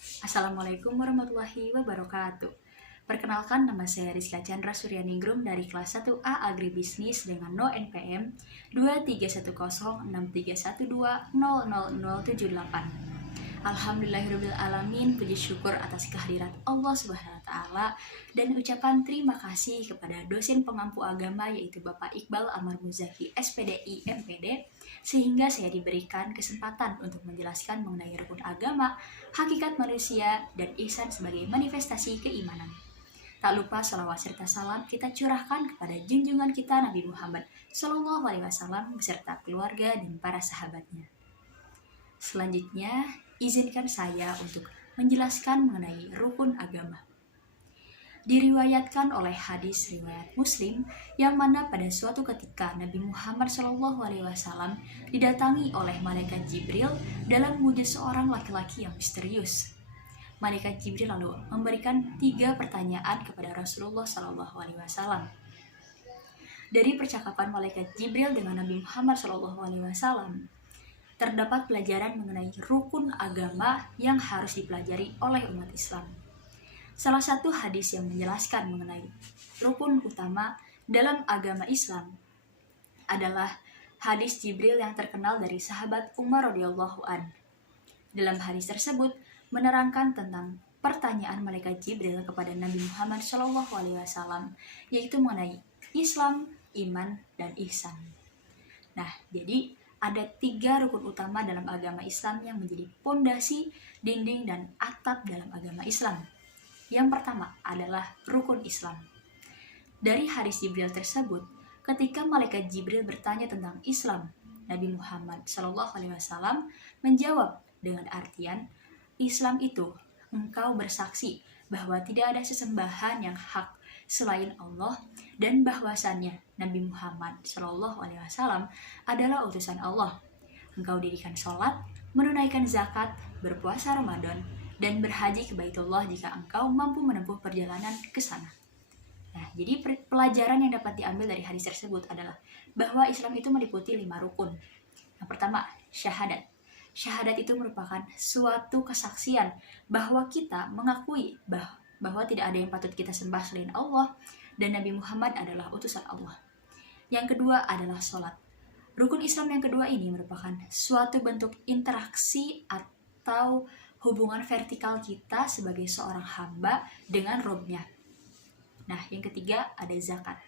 Assalamualaikum warahmatullahi wabarakatuh. Perkenalkan, nama saya Rizka Chandra Suryaningrum dari kelas 1A Agribisnis dengan NO NPM 2310631200078. Alhamdulillahirrabbilalamin, puji syukur atas kehadirat Allah Subhanahu wa Ta'ala, dan ucapan terima kasih kepada dosen pengampu agama yaitu Bapak Iqbal Amar Muzaki SPDI MPD, sehingga saya diberikan kesempatan untuk menjelaskan mengenai rukun agama, hakikat manusia, dan ihsan sebagai manifestasi keimanan. Tak lupa salawat serta salam kita curahkan kepada junjungan kita Nabi Muhammad SAW beserta keluarga dan para sahabatnya. Selanjutnya, izinkan saya untuk menjelaskan mengenai rukun agama. Diriwayatkan oleh hadis riwayat Muslim yang mana pada suatu ketika Nabi Muhammad SAW didatangi oleh malaikat Jibril dalam wujud seorang laki-laki yang misterius. Malaikat Jibril lalu memberikan 3 pertanyaan kepada Rasulullah SAW. Dari percakapan malaikat Jibril dengan Nabi Muhammad SAW, terdapat pelajaran mengenai rukun agama yang harus dipelajari oleh umat Islam. Salah satu hadis yang menjelaskan mengenai rukun utama dalam agama Islam adalah hadis Jibril yang terkenal dari sahabat Umar radhiyallahu an. Dalam hadis tersebut menerangkan tentang pertanyaan malaikat Jibril kepada Nabi Muhammad SAW, yaitu mengenai Islam, iman, dan ihsan. Nah, jadi ada 3 rukun utama dalam agama Islam yang menjadi pondasi, dinding, dan atap dalam agama Islam. Yang pertama adalah rukun Islam. Dari hadis Jibril tersebut, ketika malaikat Jibril bertanya tentang Islam, Nabi Muhammad SAW menjawab dengan artian, Islam itu engkau bersaksi bahwa tidak ada sesembahan yang hak selain Allah, dan bahwasannya Nabi Muhammad SAW adalah utusan Allah. Engkau dirikan sholat, menunaikan zakat, berpuasa Ramadan, dan berhaji ke Baitullah jika engkau mampu menempuh perjalanan ke sana. Nah, jadi pelajaran yang dapat diambil dari hadis tersebut adalah bahwa Islam itu meliputi 5 rukun. Yang pertama, syahadat. Syahadat itu merupakan suatu kesaksian bahwa kita mengakui bahwa tidak ada yang patut kita sembah selain Allah dan Nabi Muhammad adalah utusan Allah. Yang kedua adalah sholat. Rukun Islam yang kedua ini merupakan suatu bentuk interaksi atau hubungan vertikal kita sebagai seorang hamba dengan Robnya. Nah, yang ketiga ada zakat.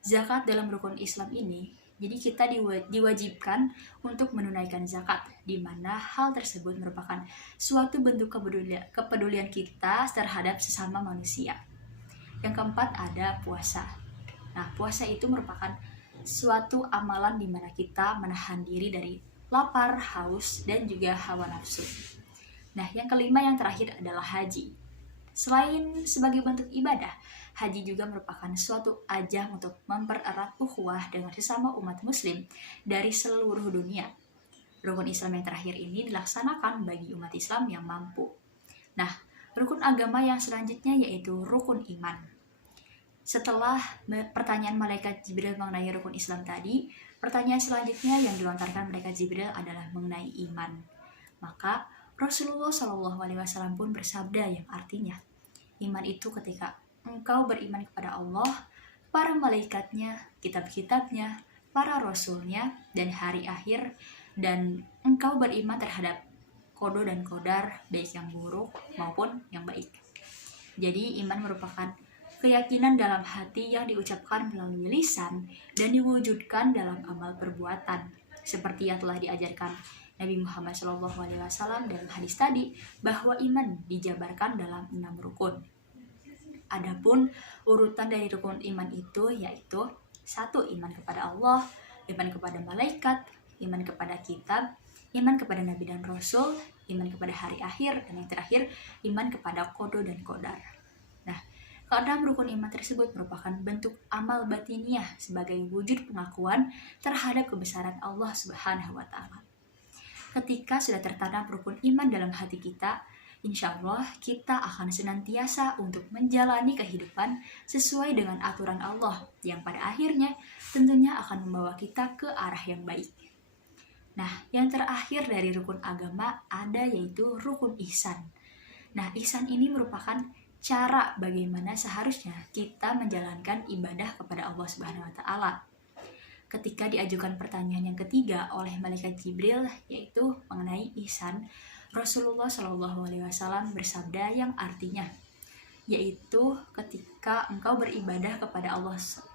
Zakat dalam rukun Islam ini, jadi kita diwajibkan untuk menunaikan zakat, di mana hal tersebut merupakan suatu bentuk kepedulian kita terhadap sesama manusia. Yang keempat ada puasa. Nah, puasa itu merupakan suatu amalan di mana kita menahan diri dari lapar, haus, dan juga hawa nafsu. Nah, yang kelima yang terakhir adalah haji. Selain sebagai bentuk ibadah, haji juga merupakan suatu ajang untuk mempererat ukhuwah dengan sesama umat muslim dari seluruh dunia. Rukun Islam yang terakhir ini dilaksanakan bagi umat Islam yang mampu. Nah, rukun agama yang selanjutnya yaitu rukun iman. Setelah pertanyaan malaikat Jibril mengenai rukun Islam tadi, pertanyaan selanjutnya yang dilontarkan malaikat Jibril adalah mengenai iman. Maka Rasulullah SAW pun bersabda yang artinya, iman itu ketika engkau beriman kepada Allah, para malaikatnya, kitab-kitabnya, para rasulnya, dan hari akhir, dan engkau beriman terhadap qada dan qadar, baik yang buruk maupun yang baik. Jadi iman merupakan keyakinan dalam hati yang diucapkan melalui lisan dan diwujudkan dalam amal perbuatan, seperti yang telah diajarkan Nabi Muhammad SAW dalam hadis tadi, bahwa iman dijabarkan dalam 6 rukun. Adapun urutan dari rukun iman itu yaitu 1. Iman kepada Allah, iman kepada malaikat, iman kepada kitab, iman kepada nabi dan rasul, iman kepada hari akhir, dan yang terakhir iman kepada qada dan qadar. Nah, keenam rukun iman tersebut merupakan bentuk amal batiniah sebagai wujud pengakuan terhadap kebesaran Allah Subhanahu wa Ta'ala. Ketika sudah tertanam rukun iman dalam hati kita, insya Allah kita akan senantiasa untuk menjalani kehidupan sesuai dengan aturan Allah yang pada akhirnya tentunya akan membawa kita ke arah yang baik. Nah, yang terakhir dari rukun agama ada yaitu rukun ihsan. Nah, ihsan ini merupakan cara bagaimana seharusnya kita menjalankan ibadah kepada Allah Subhanahu wa taala. Ketika diajukan pertanyaan yang ketiga oleh malaikat Jibril, yaitu mengenai ihsan, Rasulullah Shallallahu alaihi wasallam bersabda yang artinya, yaitu ketika engkau beribadah kepada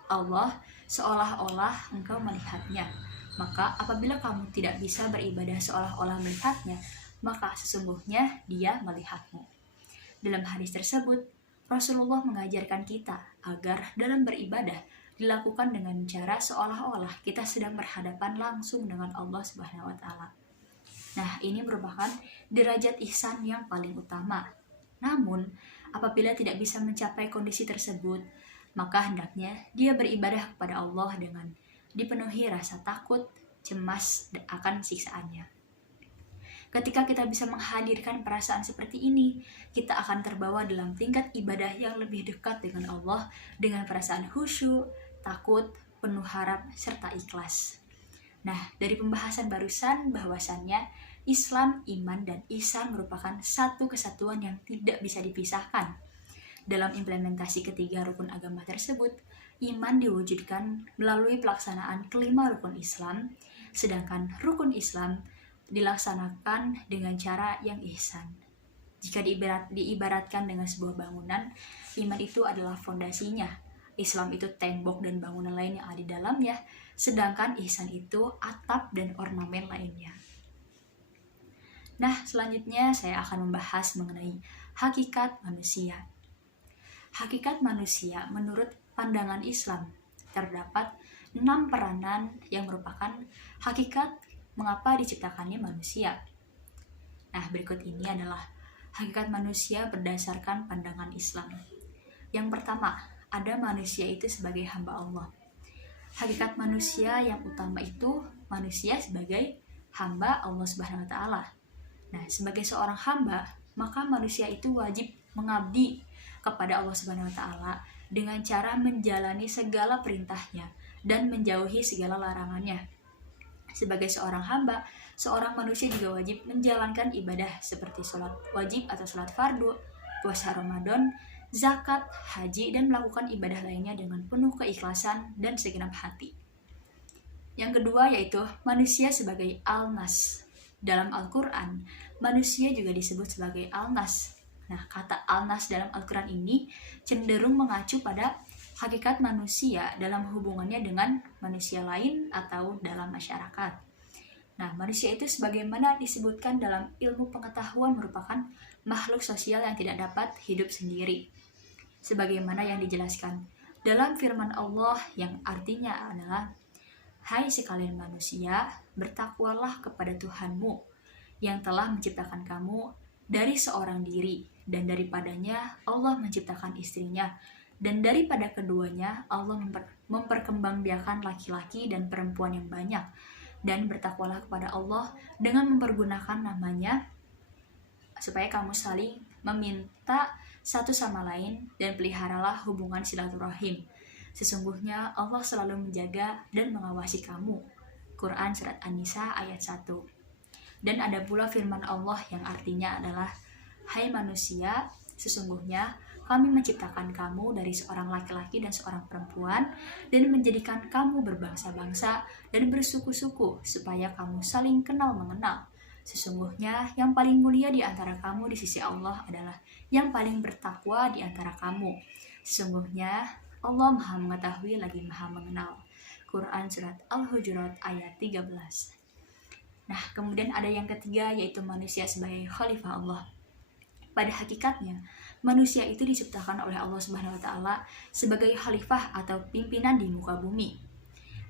Allah seolah-olah engkau melihatnya. Maka apabila kamu tidak bisa beribadah seolah-olah melihatnya, maka sesungguhnya dia melihatmu. Dalam hadis tersebut, Rasulullah mengajarkan kita agar dalam beribadah dilakukan dengan cara seolah-olah kita sedang berhadapan langsung dengan Allah Subhanahu wa taala. Nah, ini merupakan derajat ihsan yang paling utama. Namun, apabila tidak bisa mencapai kondisi tersebut, maka hendaknya dia beribadah kepada Allah dengan dipenuhi rasa takut, cemas akan siksaannya. Ketika kita bisa menghadirkan perasaan seperti ini, kita akan terbawa dalam tingkat ibadah yang lebih dekat dengan Allah dengan perasaan khusyuk, takut, penuh harap, serta ikhlas. Nah, dari pembahasan barusan bahwasannya Islam, iman, dan ihsan merupakan satu kesatuan yang tidak bisa dipisahkan. Dalam implementasi ketiga rukun agama tersebut, iman diwujudkan melalui pelaksanaan kelima rukun Islam, sedangkan rukun Islam dilaksanakan dengan cara yang ihsan. Jika diibaratkan dengan sebuah bangunan, iman itu adalah fondasinya, Islam itu tembok dan bangunan lain yang ada di dalamnya, sedangkan ihsan itu atap dan ornamen lainnya. Nah, selanjutnya saya akan membahas mengenai hakikat manusia. Hakikat manusia menurut pandangan Islam terdapat 6 peranan yang merupakan hakikat mengapa diciptakannya manusia. Nah, berikut ini adalah hakikat manusia berdasarkan pandangan Islam. Yang pertama, ada manusia itu sebagai hamba Allah. Hakikat manusia yang utama itu manusia sebagai hamba Allah Subhanahu wa taala. Nah, sebagai seorang hamba, maka manusia itu wajib mengabdi kepada Allah Subhanahu wa taala dengan cara menjalani segala perintahnya dan menjauhi segala larangannya. Sebagai seorang hamba, seorang manusia juga wajib menjalankan ibadah seperti sholat wajib atau sholat fardu, puasa Ramadan, zakat, haji, dan melakukan ibadah lainnya dengan penuh keikhlasan dan segenap hati. Yang kedua yaitu manusia sebagai al-nas. Dalam Al-Quran, manusia juga disebut sebagai al-nas. Nah, kata al-nas dalam Al-Quran ini cenderung mengacu pada hakikat manusia dalam hubungannya dengan manusia lain atau dalam masyarakat. Nah, manusia itu sebagaimana disebutkan dalam ilmu pengetahuan merupakan makhluk sosial yang tidak dapat hidup sendiri. Sebagaimana yang dijelaskan dalam firman Allah yang artinya adalah, "Hai sekalian manusia, bertakwalah kepada Tuhanmu yang telah menciptakan kamu dari seorang diri, dan daripadanya Allah menciptakan istrinya, dan daripada keduanya Allah memperkembangbiakan laki-laki dan perempuan yang banyak, dan bertakwalah kepada Allah dengan mempergunakan namanya supaya kamu saling meminta satu sama lain dan peliharalah hubungan silaturahim. Sesungguhnya Allah selalu menjaga dan mengawasi kamu." Quran Surat An-Nisa ayat 1. Dan ada pula firman Allah yang artinya adalah, "Hai manusia, sesungguhnya kami menciptakan kamu dari seorang laki-laki dan seorang perempuan dan menjadikan kamu berbangsa-bangsa dan bersuku-suku supaya kamu saling kenal mengenal. Sesungguhnya yang paling mulia di antara kamu di sisi Allah adalah yang paling bertakwa di antara kamu. Sesungguhnya Allah Maha mengetahui lagi Maha mengenal." Quran Surat Al-Hujurat ayat 13. Nah, kemudian ada yang ketiga yaitu manusia sebagai khalifah Allah. Pada hakikatnya, manusia itu diciptakan oleh Allah Subhanahu wa taala sebagai khalifah atau pimpinan di muka bumi.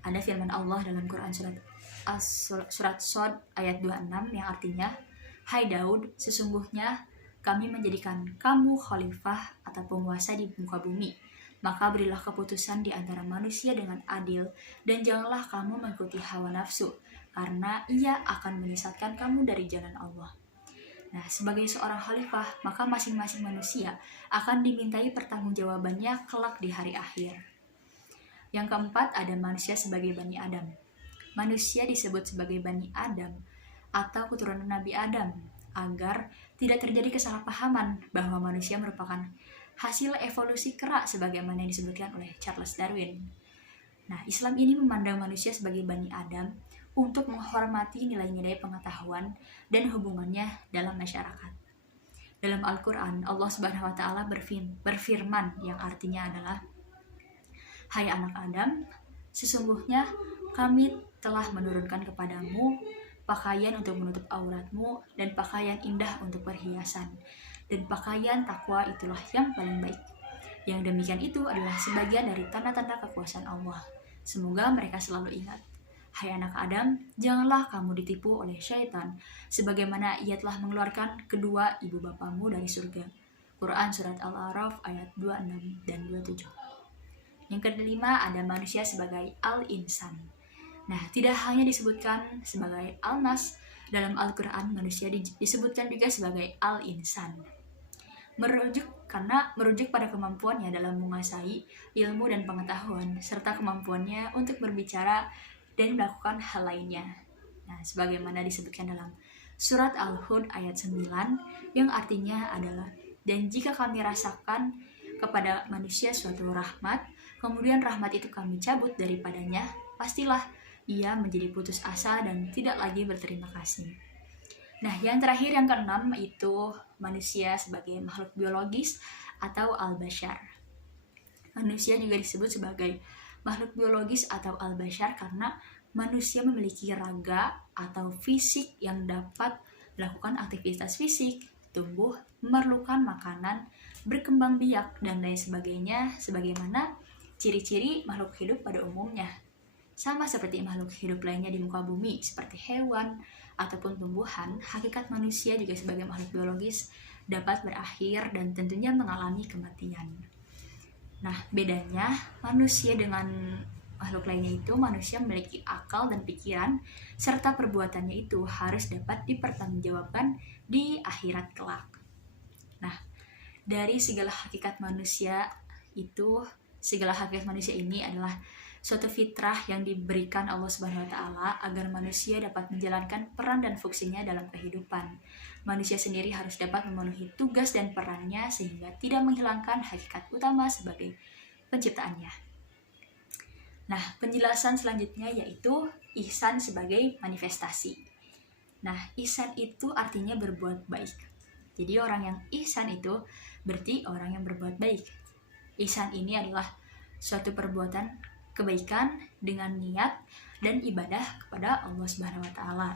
Ada firman Allah dalam Quran Surat Shad ayat 26 yang artinya, "Hai Daud, sesungguhnya kami menjadikan kamu khalifah atau penguasa di muka bumi. Maka berilah keputusan di antara manusia dengan adil, dan janganlah kamu mengikuti hawa nafsu, karena ia akan menyesatkan kamu dari jalan Allah." Nah, sebagai seorang khalifah, maka masing-masing manusia akan dimintai pertanggungjawabannya kelak di hari akhir. Yang keempat, ada manusia sebagai Bani Adam. Manusia disebut sebagai Bani Adam atau keturunan Nabi Adam agar tidak terjadi kesalahpahaman bahwa manusia merupakan hasil evolusi kera sebagaimana yang disebutkan oleh Charles Darwin. Nah, Islam ini memandang manusia sebagai Bani Adam untuk menghormati nilai-nilai pengetahuan dan hubungannya dalam masyarakat. Dalam Al-Quran, Allah Subhanahu wa Ta'ala berfirman yang artinya adalah, "Hai anak Adam, sesungguhnya kami telah menurunkan kepadamu pakaian untuk menutup auratmu dan pakaian indah untuk perhiasan, dan pakaian takwa itulah yang paling baik. Yang demikian itu adalah sebagian dari tanda-tanda kekuasaan Allah. Semoga mereka selalu ingat. Hai anak Adam, janganlah kamu ditipu oleh syaitan, sebagaimana ia telah mengeluarkan kedua ibu bapamu dari surga." Quran Surat Al-A'raf ayat 26 dan 27. Yang kelima, ada manusia sebagai Al-Insan. Nah, tidak hanya disebutkan sebagai Al-Nas, dalam Al-Quran manusia disebutkan juga sebagai Al-Insan. Merujuk pada kemampuannya dalam menguasai ilmu dan pengetahuan, serta kemampuannya untuk berbicara dan melakukan hal lainnya. Nah, sebagaimana disebutkan dalam Surat Al-Hud ayat 9, yang artinya adalah, "Dan jika kami rasakan kepada manusia suatu rahmat, kemudian rahmat itu kami cabut daripadanya, pastilah ia menjadi putus asa dan tidak lagi berterima kasih." Nah, yang terakhir, yang keenam, itu manusia sebagai makhluk biologis atau al-bashar. Manusia juga disebut sebagai makhluk biologis atau al-bashar karena manusia memiliki raga atau fisik yang dapat melakukan aktivitas fisik, tumbuh, memerlukan makanan, berkembang biak, dan lain sebagainya, sebagaimana ciri-ciri makhluk hidup pada umumnya. Sama seperti makhluk hidup lainnya di muka bumi, seperti hewan ataupun tumbuhan, hakikat manusia juga sebagai makhluk biologis dapat berakhir dan tentunya mengalami kematian. Nah, bedanya manusia dengan makhluk lainnya itu, manusia memiliki akal dan pikiran, serta perbuatannya itu harus dapat dipertanggungjawabkan di akhirat kelak. Nah, dari segala hakikat manusia ini adalah suatu fitrah yang diberikan Allah Subhanahu wa Ta'ala agar manusia dapat menjalankan peran dan fungsinya dalam kehidupan. Manusia sendiri harus dapat memenuhi tugas dan perannya sehingga tidak menghilangkan hakikat utama sebagai penciptaannya. Nah, penjelasan selanjutnya yaitu ihsan sebagai manifestasi. Nah, ihsan itu artinya berbuat baik. Jadi orang yang ihsan itu berarti orang yang berbuat baik. Ihsan ini adalah suatu perbuatan kebaikan dengan niat dan ibadah kepada Allah Subhanahu wa Ta'ala,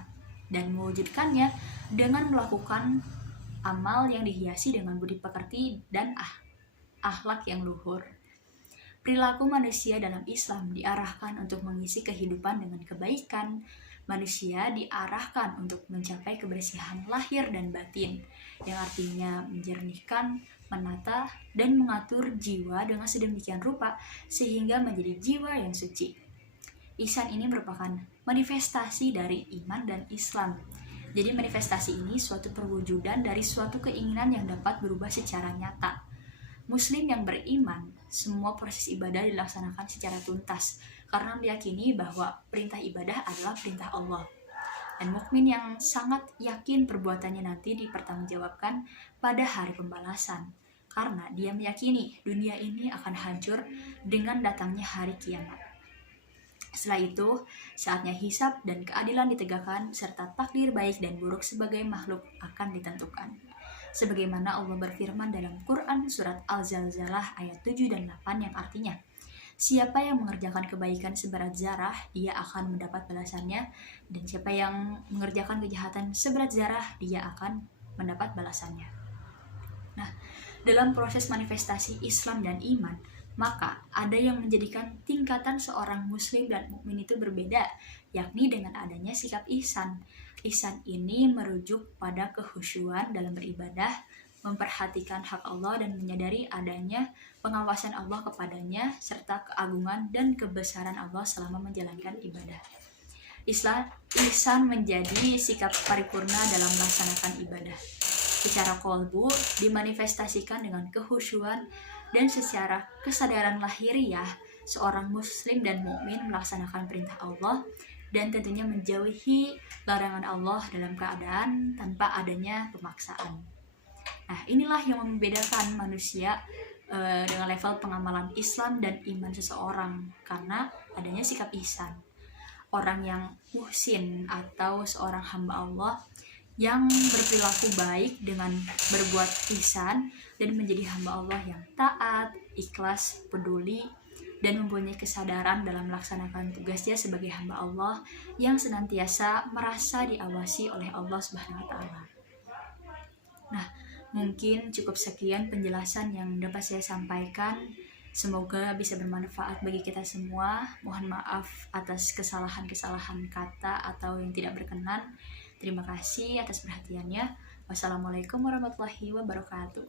dan mewujudkannya dengan melakukan amal yang dihiasi dengan budi pekerti dan akhlak yang luhur. Perilaku manusia dalam Islam diarahkan untuk mengisi kehidupan dengan kebaikan. Manusia diarahkan untuk mencapai kebersihan lahir dan batin, yang artinya menjernihkan, menata, dan mengatur jiwa dengan sedemikian rupa sehingga menjadi jiwa yang suci. Ihsan ini merupakan manifestasi dari iman dan Islam. Jadi manifestasi ini suatu perwujudan dari suatu keinginan yang dapat berubah secara nyata. Muslim yang beriman, semua proses ibadah dilaksanakan secara tuntas karena meyakini bahwa perintah ibadah adalah perintah Allah. Dan mukmin yang sangat yakin perbuatannya nanti dipertanggungjawabkan pada hari pembalasan, karena dia meyakini dunia ini akan hancur dengan datangnya hari kiamat. Setelah itu, saatnya hisab dan keadilan ditegakkan, serta takdir baik dan buruk sebagai makhluk akan ditentukan. Sebagaimana Allah berfirman dalam Quran Surat Al-Zalzalah ayat 7 dan 8 yang artinya, "Siapa yang mengerjakan kebaikan seberat zarah, dia akan mendapat balasannya, dan siapa yang mengerjakan kejahatan seberat zarah, dia akan mendapat balasannya." Nah, dalam proses manifestasi Islam dan iman, maka ada yang menjadikan tingkatan seorang muslim dan mukmin itu berbeda, yakni dengan adanya sikap ihsan. Ihsan ini merujuk pada kehusyuan dalam beribadah, memperhatikan hak Allah dan menyadari adanya pengawasan Allah kepadanya, serta keagungan dan kebesaran Allah selama menjalankan ibadah. Ihsan menjadi sikap paripurna dalam melaksanakan ibadah. Secara qalbu dimanifestasikan dengan kehusyuan, dan secara kesadaran lahiriah seorang muslim dan mukmin melaksanakan perintah Allah dan tentunya menjauhi larangan Allah dalam keadaan tanpa adanya pemaksaan. Nah, inilah yang membedakan manusia dengan level pengamalan Islam dan iman seseorang, karena adanya sikap ihsan. Orang yang muhsin atau seorang hamba Allah yang berperilaku baik dengan berbuat ihsan dan menjadi hamba Allah yang taat, ikhlas, peduli, dan mempunyai kesadaran dalam melaksanakan tugasnya sebagai hamba Allah yang senantiasa merasa diawasi oleh Allah Subhanahu wa taala. Nah, mungkin cukup sekian penjelasan yang dapat saya sampaikan. Semoga bisa bermanfaat bagi kita semua. Mohon maaf atas kesalahan-kesalahan kata atau yang tidak berkenan. Terima kasih atas perhatiannya. Wassalamualaikum warahmatullahi wabarakatuh.